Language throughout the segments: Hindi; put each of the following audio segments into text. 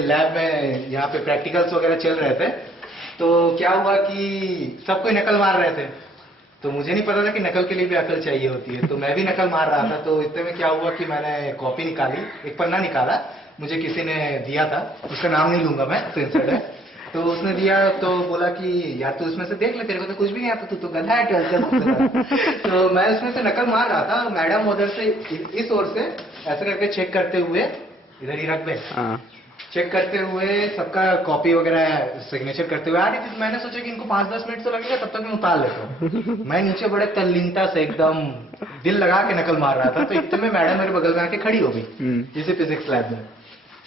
लैब में यहाँ पे प्रैक्टिकल्स वगैरह चल रहे थे, तो क्या हुआ कि सब कोई नकल मार रहे थे, तो मुझे नहीं पता था कि नकल के लिए भी अकल चाहिए होती है, तो मैं भी नकल मार रहा था। तो इतने में क्या हुआ कि मैंने कॉपी निकाली, एक पन्ना निकाला, मुझे किसी ने दिया था, उसका नाम नहीं लूंगा मैं, सेंसर्ड है। तो उसने दिया तो बोला कि यार तू इसमें से देख ले, तेरे को तो कुछ भी नहीं आता, तू तो गधा है 12th का सबसे बड़ा। तो मैं उसमें से नकल मार रहा था, मैडम उधर से इस ओर से ऐसे करके चेक करते हुए, इधर ही रख दे, चेक करते हुए सबका कॉपी वगैरह सिग्नेचर करते हुए आ रही थी। तो मैंने सोचा कि इनको 5-10 मिनट तो लगेगा, तब तक मैं उतार लेता हूँ। मैं नीचे बड़े तल्लीनता से एकदम दिल लगा के नकल मार रहा था, तो इतने में मैडम मेरे बगल में आके खड़ी हो गई इसी फिजिक्स लैब में।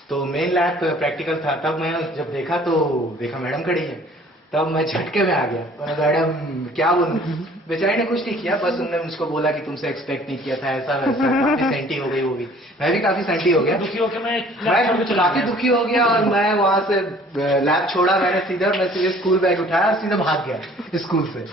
तो मेन लैब प्रैक्टिकल था, तब मैं जब देखा तो देखा मैडम खड़ी है, तब मैं झटके में आ गया। और मैडम क्या बोलूं, बेचारी ने कुछ नहीं किया, बस उन्होंने मुझको बोला कि तुमसे एक्सपेक्ट नहीं किया था, ऐसा वैसा, काफी सेंटी हो गई होगी। मैं भी काफी सेंटी हो गया, दुखी होकर मैं काफी दुखी हो गया, और मैं वहां से लैब छोड़ा, मैंने सीधे स्कूल बैग उठाया और सीधा भाग गया स्कूल से।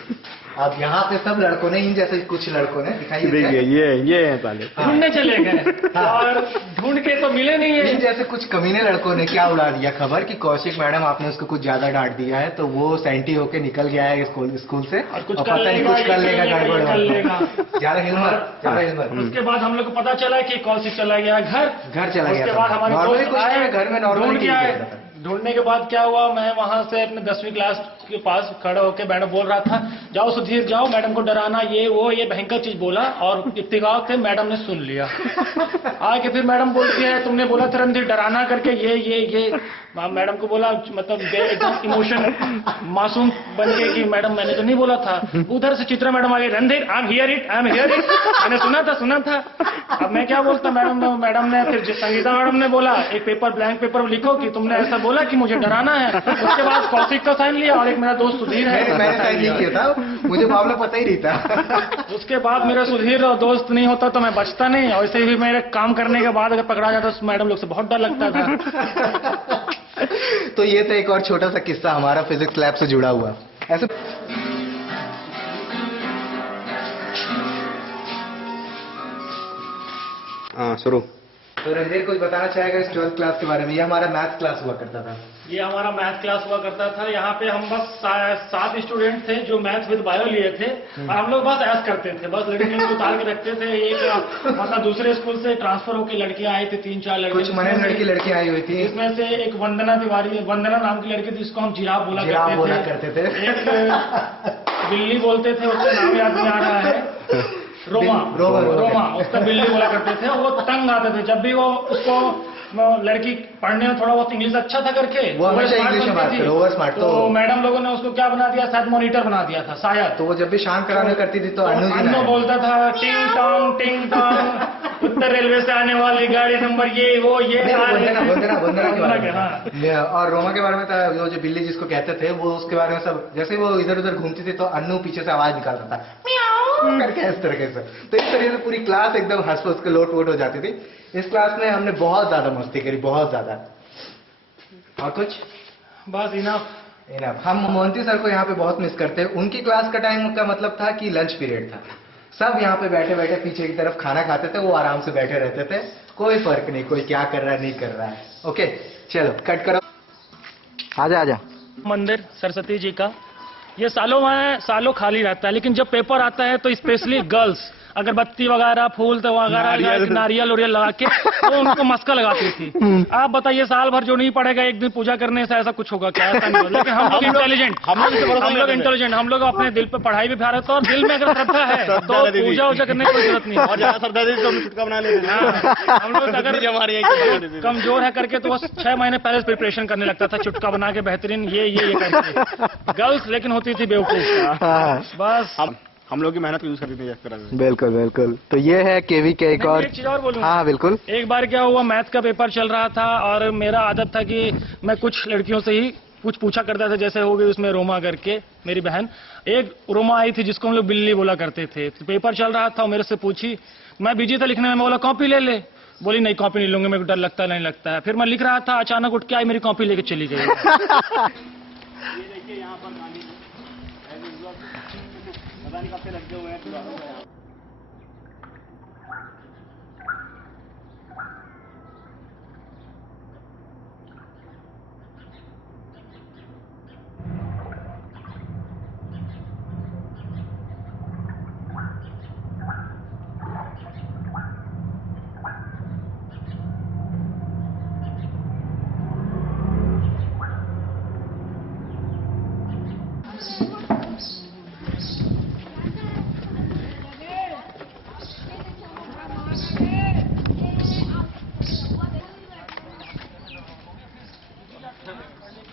अब यहाँ पे सब लड़कों ने, इन जैसे कुछ लड़कों ने दिखाई, ये है साले, ढूंढने चले गए और ढूंढ के तो मिले नहीं है। इन जैसे कुछ कमीने लड़कों ने क्या उड़ा दिया खबर कि कौशिक मैडम आपने उसको कुछ ज्यादा डांट दिया है, तो वो सेंटी होके निकल गया है स्कूल से, और पता नहीं कुछ कर लेगा, गड़बड़, ज्यादा हिम्मत। उसके बाद हम लोग को पता चला कि कौशिक चला गया घर चला गया। उसके बाद हमारे दोस्त आए, घर में नॉर्मल ढूंढने के बाद क्या हुआ, मैं वहां से अपने 10वीं क्लास के पास खड़ा होकर मैडम बोल रहा था, जाओ सुधीर जाओ, मैडम को डराना, ये भयंकर चीज बोला, और इत्तेफाक से मैडम ने सुन लिया। आके फिर मैडम बोलती है, तुमने बोला था रणधीर डराना करके, ये मैडम को बोला, मतलब एकदम इमोशन मासूम बन के कि मैडम मैंने तो नहीं बोला था। उधर से चित्रा मैडम आ गई, Randhir I am here it, मैंने सुना था। अब मैं क्या बोलता, मैडम ने फिर संगीता मैडम ने बोला, एक पेपर ब्लैंक पेपर लिखो कि तुमने ऐसा बोला कि मुझे डराना है। उसके बाद कौशिक का साइन लिया, और एक मेरा दोस्त सुधीर है, मैंने साइन नहीं किया था, मुझे मामला पता ही नहीं था। उसके बाद मेरा सुधीर और दोस्त नहीं होता तो मैं बचता नहीं, और ऐसे भी मेरे काम करने के बाद अगर पकड़ा जाता तो मैडम लोग से बहुत डर लगता था। तो ये था एक और छोटा सा किस्सा हमारा फिजिक्स लैब से जुड़ा हुआ। ऐसे शुरू। तो रणधीर कुछ बताना चाहेगा इस 12th क्लास के बारे में? ये हमारा मैथ क्लास हुआ करता था। ये हमारा मैथ क्लास हुआ करता था। यहाँ पे हम बस 7 स्टूडेंट थे जो मैथ विद बायो लिए थे, और हम लोग बस ऐश करते थे, बस लड़कियों को उतार के रखते थे। एक मतलब दूसरे स्कूल से ट्रांसफर होकर लड़कियां आई थी, 3-4 लड़की, कुछ मनन की लड़कियां आई हुई थी। इसमें से एक वंदना तिवारी, वंदना नाम की लड़की थी, जिसको हम जिराफ बोला करते थे। एक बिल्ली बोलते थे, उसका नाम याद नहीं आ रहा है, रोमा, उसका बिल्ली बोला करते थे। वो तंग आते थे जब भी वो उसको लड़की पढ़ने में थोड़ा बहुत इंग्लिश अच्छा था करके, वो हमेशा इंग्लिश में बात करे, ओवर स्मार्ट। तो मैडम लोगों ने उसको क्या बना दिया, शायद मॉनिटर बना दिया था शायद। तो वो जब भी शांत कराने करती थी तो अन्नू बोलता था, टिंग टॉन्ग उत्तर रेलवे से आने वाली गाड़ी नंबर ये वो ये। वंदना और रोमा के बारे में था, वो जो बिल्ली जिसको कहते थे, वो उसके बारे में सब, जैसे वो इधर उधर घूमती थी तो अन्नू पीछे से आवाज निकालता था करके, इस तरीके से। तो इस तरीके से पूरी क्लास एकदम हंस हंस के लोट वोट हो जाती थी। इस क्लास में हमने बहुत ज्यादा मस्ती करी, बहुत ज्यादा। और कुछ बस इनफ। हम मोहंती सर को यहाँ पे बहुत मिस करते हैं। उनकी क्लास का टाइम का मतलब था कि लंच पीरियड था, सब यहाँ पे बैठे बैठे पीछे की तरफ खाना खाते थे, वो आराम से बैठे रहते थे, कोई फर्क नहीं, कोई क्या कर रहा है नहीं कर रहा है। ओके चलो कट करो, आजा। मंदिर सरस्वती जी का ये सालों खाली रहता है, लेकिन जब पेपर आता है तो स्पेशली गर्ल्स अगरबत्ती वगैरह फूल तो वगैरह नारियल उरियल लगा के वो उनको मस्का लगाती थी। आप बताइए साल भर जो नहीं पड़ेगा एक दिन पूजा करने से ऐसा कुछ होगा क्या? ऐसा नहीं होगा। लेकिन हम लोग इंटेलिजेंट, हम लोग अपने दिल पे पढ़ाई भी भारत, और दिल में अगर श्रद्धा है तो पूजा वूजा करने की कोई जरूरत नहीं। हम लोग अगर कमजोर है करके तो 6 महीने पहले प्रिपरेशन करने लगता था, चुटका बना के बेहतरीन ये करके। गर्ल्स लेकिन होती थी बेवकूफ। बस हम लोग की मेहनत यूज करती थी। बिल्कुल। तो ये है केवी के एक चीज और बोलूं। हाँ बिल्कुल। एक बार क्या हुआ, मैथ का पेपर चल रहा था और मेरा आदत था कि मैं कुछ लड़कियों से ही कुछ पूछा करता था, जैसे हो गई उसमें रोमा करके मेरी बहन, एक रोमा आई थी जिसको हम लोग बिल्ली बोला करते थे। तो पेपर चल रहा था, मेरे से पूछी, मैं बिजी था लिखने में, बोला कॉपी ले ले, बोली नहीं कॉपी नहीं लूंगी, मेरे को डर लगता है, नहीं लगता है। फिर मैं लिख रहा था, अचानक उठ के आई, मेरी कॉपी लेके चली गई। ये देखिए यहाँ पर पता नहीं कब से लगे हुए हैं। है